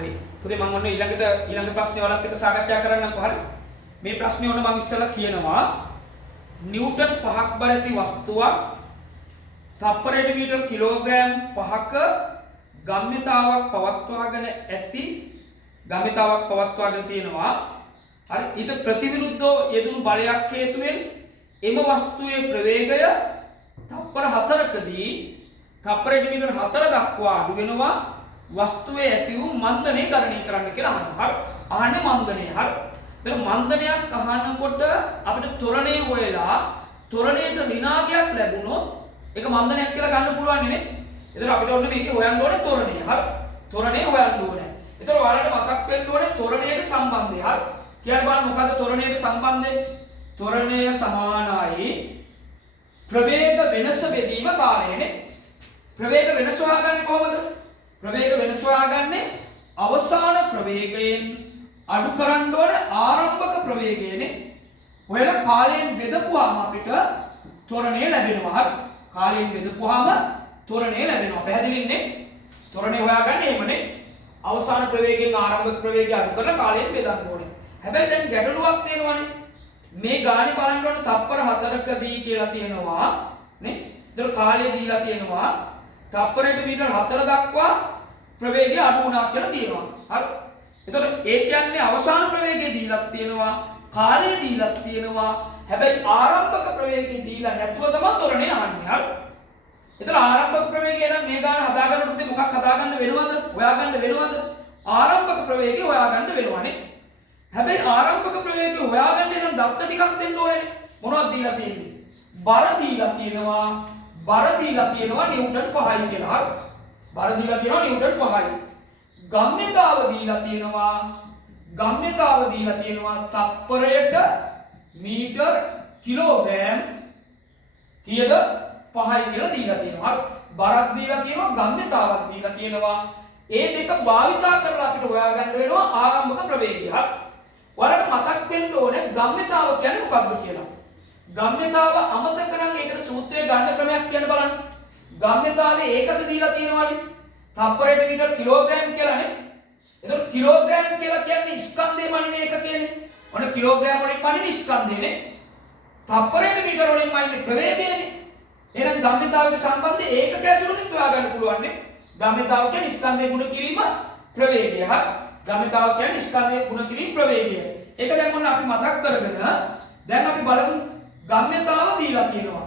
හරි. පුතේ මම ඔන්න ඊළඟ ප්‍රශ්නේ වලත් එක්ක සාකච්ඡා කරන්නම්කෝ. හරි. මේ ප්‍රශ්නේ ඔන්න මම ඉස්සෙල්ලා කියනවා නිව්ටන් 5ක් බර ඇති වස්තුවක් තප්පරයට මීටර කිලෝග්‍රෑම් 5ක ගම්‍යතාවක් පවත්වාගෙන තියෙනවා. හරි. ඊට ප්‍රතිවිරුද්ධව යෙදුණු බලයක් හේතුවෙන් එම වස්තුවේ ප්‍රවේගය තප්පර 4කදී තප්පරයට මීටර 4 දක්වා අඩු වෙනවා. වස්තුවේ ඇති වූ මන්දනය ගණනය කරන්න කියලා අහනවා. හරි. අහන්නේ මන්දනය. හරි. දැන් මන්දනයක් අහනකොට අපිට ත්වරණය හොයලා ත්වරණයට ඍණාගයක් ලැබුණොත් ඒක මන්දනයක් කියලා ගන්න පුළුවන් නේ. ඒතර අපිට ඕනේ මේකේ හොයන්න ඕනේ ත්වරණය. හරි. ත්වරණය හොයන්න ඕනේ. ඒතර ඔයාලට මතක් වෙන්න ඕනේ ත්වරණයට සම්බන්ධය. හරි. කියන්න බලන්න මොකද්ද ත්වරණයට සම්බන්ධය? ත්වරණය සමානයි ප්‍රවේග වෙනස බෙදීම කාලයනේ. ප්‍රවේග වෙනස හොයාගන්නේ කොහොමද? ප්‍රවේග වෙනස හොයාගන්නේ අවසාන ප්‍රවේගයෙන් අඩු කරන්න ඕන ආරම්භක ප්‍රවේගයනේ. ඔයාලා කාලයෙන් බෙදපුවාම අපිට ත්වරණය ලැබෙනවා. හරි. කාලයෙන් බෙදපුවාම ත්වරණය ලැබෙනවා. පැහැදිලිනේ? ත්වරණය හොයාගන්නේ එහෙමනේ. අවසාන ප්‍රවේගයෙන් ආරම්භක ප්‍රවේගය අඩු කරලා කාලයෙන් බෙදන්න ඕනේ. හැබැයි දැන් ගැටලුවක් තියෙනවානේ. මේ ගානේ බලන්න ඕන තප්පර 4කදී කියලා තියෙනවා නේ. ඒතර කාලය දීලා තියෙනවා. තප්පරයට මීටර 4 දක්වා ප්‍රවේගය අඩු වුණා කියලා තියෙනවා. හරි. එතකොට ඒ කියන්නේ අවසාන ප්‍රවේගය දීලා තියෙනවා, කාලය දීලා තියෙනවා. හැබැයි ආරම්භක ප්‍රවේගය දීලා නැතුව තමයි ත්වරණය අහන්නේ. හරි. එතකොට ආරම්භක ප්‍රවේගය නම් මේ ගාන හදාගන්නකොට මොකක් හදාගන්න වෙනවද? හොයාගන්න වෙනවද? ආරම්භක ප්‍රවේගය හොයාගන්න වෙනවනේ. හැබැයි ආරම්භක ප්‍රවේගය හොයාගන්න නම් දත්ත ටිකක් දෙන්න ඕනේ. මොනවද දීලා තියෙන්නේ? බර දීලා තියෙනවා. බර දීලා තියෙනවා නිව්ටන් 5යි කියලා. හරි. බර දීලා තියෙනවා නිව්ටන් 5යි. ගම්‍යතාව දීලා තියෙනවා. ගම්‍යතාව දීලා තියෙනවා තප්පරයට මීටර කිලෝග්‍රෑම් කීයද? 5යි කියලා දීලා තියෙනවා. හරි. බරක් දීලා තියෙනවා, ගම්‍යතාවක් දීලා තියෙනවා. ඒ දෙක භාවිතා කරලා අපිට හොයාගන්න වෙනවා ආරම්භක ප්‍රවේගය. හරි. ඔයාලට මතක් වෙන්න ඕනේ ගම්‍යතාව කියන්නේ මොකක්ද කියලා. ගම්‍යතාව අමතක නම් ඒකට සූත්‍රයේ ගන්න ක්‍රමයක් කියන්න බලන්න. ගම්‍යතාවේ ඒකද දීලා තියෙනවානේ. තප්පරයට මීටර කිලෝග්‍රෑම් කියලානේ. එතකොට කිලෝග්‍රෑම් කියලා කියන්නේ ස්කන්ධය මනින එක කියන්නේ. ඔන්න කිලෝග්‍රෑම් වලින් මනින ස්කන්ධයනේ. තප්පරයට මීටර වලින් මනින ප්‍රවේගයනේ. එහෙනම් ගම්‍යතාවයට සම්බන්ධ ඒකක ඇසුරුනේ හොයාගන්න පුළුවන් නේ. ගම්‍යතාව කියන්නේ ස්කන්ධය ගුණ කිරීම ප්‍රවේගය. හරි. ගම්‍යතාව කියන්නේ ස්කන්ධය ගුණ කිරීම ප්‍රවේගය. ඒක දැන් ඔන්න අපි මතක් කරගෙන දැන් අපි බලමු ගම්‍යතාව දීලා තියෙනවා.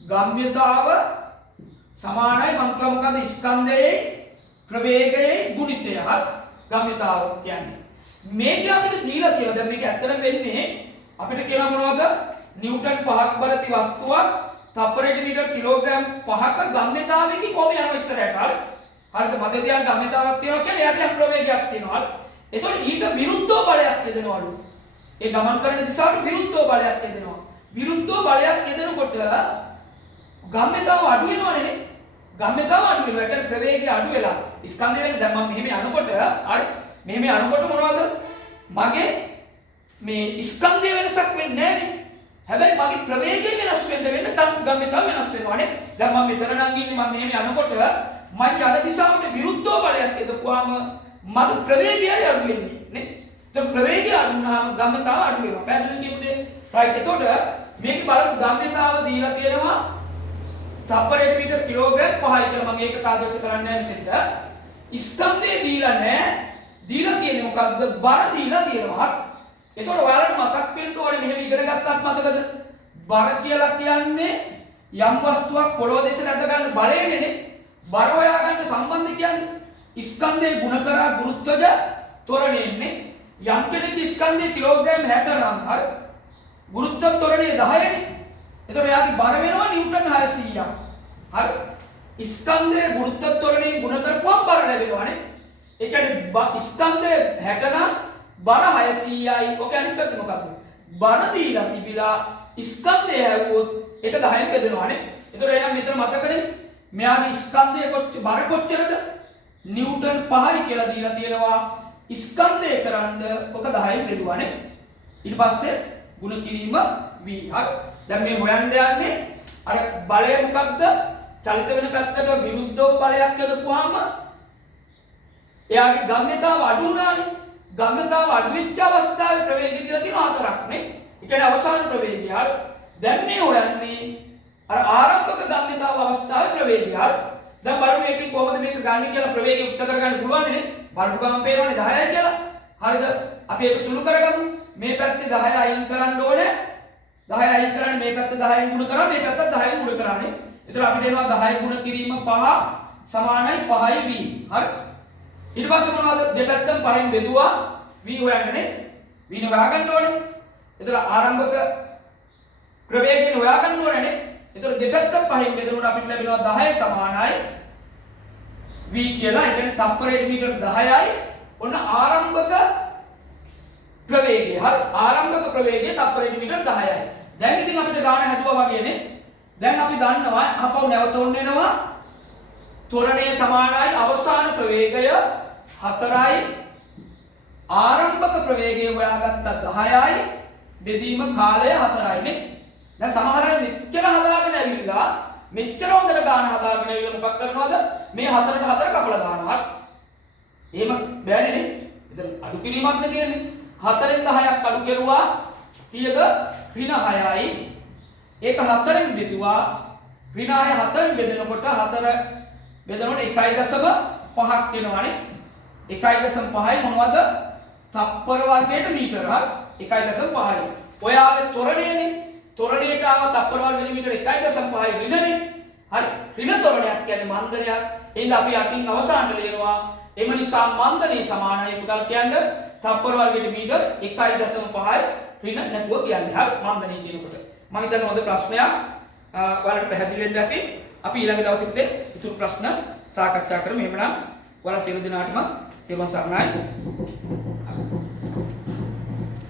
ගම්‍යතාව සමානයි මම කියව මොකද ස්කන්ධයේ ප්‍රවේගයේ ගුණිතය. හරි. ගම්‍යතාව කියන්නේ මේක අපිට දීලා තියෙනවා. දැන් මේක ඇත්තට වෙන්නේ අපිට කියලා මොනවද? නිව්ටන් 5ක් බර ඇති වස්තුවක් තප්පරයට මීටර කිලෝග්‍රෑම් 5ක ගම්‍යතාවයකින් කොහොම යනවා ඉස්සරහට. හරි. හරිද? මතක තියාගන්න ගම්‍යතාවක් තියෙනවා කියන්නේ එයාට යම් ප්‍රවේගයක් තියෙනවා. හරි. එතකොට ඊට විරුද්ධව බලයක් යදෙනවලු. ඒ ගමන් කරන දිශාවට විරුද්ධව බලයක් යදෙනවා. විරුද්ධව බලයක් යදෙනකොට ගම්‍යතාව අඩු වෙනවනේ නේ. ගම්‍යතාව අඩු වෙනවා. ඒ කියන්නේ ප්‍රවේගය අඩු වෙලා ස්කන්ධය වෙන දැන් මම මෙහෙම යනකොට හරි මෙහෙම යනකොට මොනවද? මගේ මේ ස්කන්ධය වෙනසක් වෙන්නේ නැහැ නේ. හැබැයි මගේ ප්‍රවේගය වෙනස් වෙන්න ගම්‍යතාව වෙනස් වෙනවානේ. දැන් මම මෙතන නම් ඉන්නේ මම මෙහෙම යනකොට මම යන දිශාවට විරුද්ධව බලයක් යදපුවාම මගේ ප්‍රවේගයයි අඩු වෙන්නේ නේ. දැන් ප්‍රවේගය අඩු වුණාම ගම්‍යතාව අඩු වෙනවා. පැහැදිලිද කියපු දේ? රයිට්. එතකොට මේක බලමු ගම්‍යතාව දීලා තියෙනවා තප්පරයට මීටර කිලෝග්‍රෑම් 5යි කියලා. මම ඒක ආදර්ශ කරන්නේ නැහැ මෙතෙන්ට. ස්කන්ධය දීලා නැහැ. දීලා තියෙන්නේ මොකක්ද? බර දීලා තියෙනවා. හරි. එතකොට ඔයාලට මතක් වෙන්න ඕනේ මෙහෙම ඉගෙන ගත්තත් මතකද? බර කියලා කියන්නේ යම් වස්තුවක් පොළොව දෙස නැද ගන්න බලයනේ. බර හොයාගන්න සම්බන්ධය කියන්නේ ස්කන්ධයේ ගුණ කරා ගුරුත්වජ ත්වරණයනේ. යම් කෙනෙක් ස්කන්ධයේ කිලෝග්‍රෑම් 60 නම් හරි ගුරුත්ව ත්වරණය 10නේ. එතකොට එයාගේ බර වෙනවා නිව්ටන් 600ක්. හරි. ස්කන්ධයේ ගුරුත්ව ත්වරණයෙන් ගුණ කරපුවම බර ලැබෙනවානේ. ඒ කියන්නේ ස්කන්ධය 60 නම් බර 600යි. ඔක අනිත් පැත්ත මොකක්ද? බර දීලා තිබිලා ස්කන්ධය හැවුවොත් ඒක 10න් බෙදෙනවානේ. එතකොට එහෙනම් මෙතන මතකනේ මෙයාගේ ස්කන්ධය බර කොච්චරද? නිව්ටන් 5යි කියලා දීලා තියෙනවා. ස්කන්ධය කරන්න ඔක 10න් බෙදුවානේ. ඊට පස්සේ ගුණ කිරීම v. හරි. දැන් මේ හොයන්න යන්නේ අර බලය මොකක්ද? චලිත වෙන පැත්තට විරුද්ධව බලයක් යදපුවාම එයාගේ ගම්‍යතාව අඩු වුණානේ. ගම්‍යතාව අඩු වෙච්ච අවස්ථාවේ ප්‍රවේගය දීලා තියෙනවා 4ක් නේ. ඒ කියන්නේ අවසාන ප්‍රවේගය. හරි. දැන් මේ හොයන්නේ අර ආරම්භක ගම්‍යතාව අවස්ථාවේ ප්‍රවේගය. හරි. දැන් බලමු මේකෙන් කොහොමද මේක ගන්න කියලා ප්‍රවේගය උත්තර කරගන්න පුළුවන් නේ. බලමු ගමන් පේනවනේ 10යි කියලා. හරිද? අපි ඒක සුළු කරගමු. මේ පැත්තේ 10 අයින් කරන්න ඕනේ. 10 අයින් කරන්නේ මේ පැත්ත 10න් ගුණ කරා මේ පැත්ත 10න් ගුණ කරානේ. එතකොට අපිට එනවා 10 ගුණ කිරීම 5 සමානයි 5යි v. හරි. ඊට පස්සේ මොනවද දෙපැත්තම 5න් බෙදුවා v හොයන්නනේ. v නේ හොයාගන්න ඕනේ. එතකොට ආරම්භක ප්‍රවේගයෙන් හොයාගන්න ඕනේනේ. එතකොට දෙපැත්තම 5න් බෙදුනොත් අපිට ලැබෙනවා 10 සමානයි v කියලා. ඒ කියන්නේ තප්පරයට මීටර 10යි. ඔන්න ආරම්භක ප්‍රවේගය. හරි. ආරම්භක ප්‍රවේගය තප්පරයට මීටර 10යි. දැන් ඉතින් අපිට ගාන හැදුවා වගේනේ. දැන් අපි දන්නවා අපව නැවත ඔන්න එනවා. ත්වරණය සමානයි අවසාන ප්‍රවේගය 4යි. ආරම්භක ප්‍රවේගය හොයාගත්ත 10යි. බෙදීම කාලය 4යි නේ. දැන් සමහර අය මෙච්චර හදාගෙන ඇවිල්ලා මෙච්චර හොඳට ගාන හදාගෙන ඇවිල්ලා මොකක් කරනවද? මේ 4ට 4 කපලා දානවා. එහෙම බෑනේ නේ. එතන අඩු කිරීමක් නේ තියෙන්නේ. 4න් 10ක් අඩු කෙරුවා කීයද? ඍණ 6යි. ඒක 4න් බෙදුවා ඍණ 6 4න් බෙදෙනකොට 4 බෙදනකොට 1.5ක් එනවානේ. 1.5යි මොනවද? තප්පර වර්ගයට මීටර. හරි. 1.5යි. ඔය ආවේ ත්වරණයනේ. ත්වරණයට ආව තප්පර වර්ගයට මීටර 1.5යි ඍණනේ. හරි. ඍණ ත්වරණයක් කියන්නේ මන්දනයක්. එහෙනම් අපි අටින් අවසානට ලියනවා. එම නිසා මන්දනේ සමානයි පුතල් කියන්නේ තප්පර වර්ගයට මීටර 1.5යි ඍණ නැතුව කියන්නේ. හරි. මන්දනේ කියනකොට. මම හිතන්නේ හොඳ ප්‍රශ්නයක්. ඔයාලට පැහැදිලි වෙන්න ඇති. අපි ඊළඟ දවසේ පුතේ ඉතුරු ප්‍රශ්න සාකච්ඡා කරමු. එහෙමනම් ඔයාලා සියලු දෙනාටම තෙරුවන් සරණයි.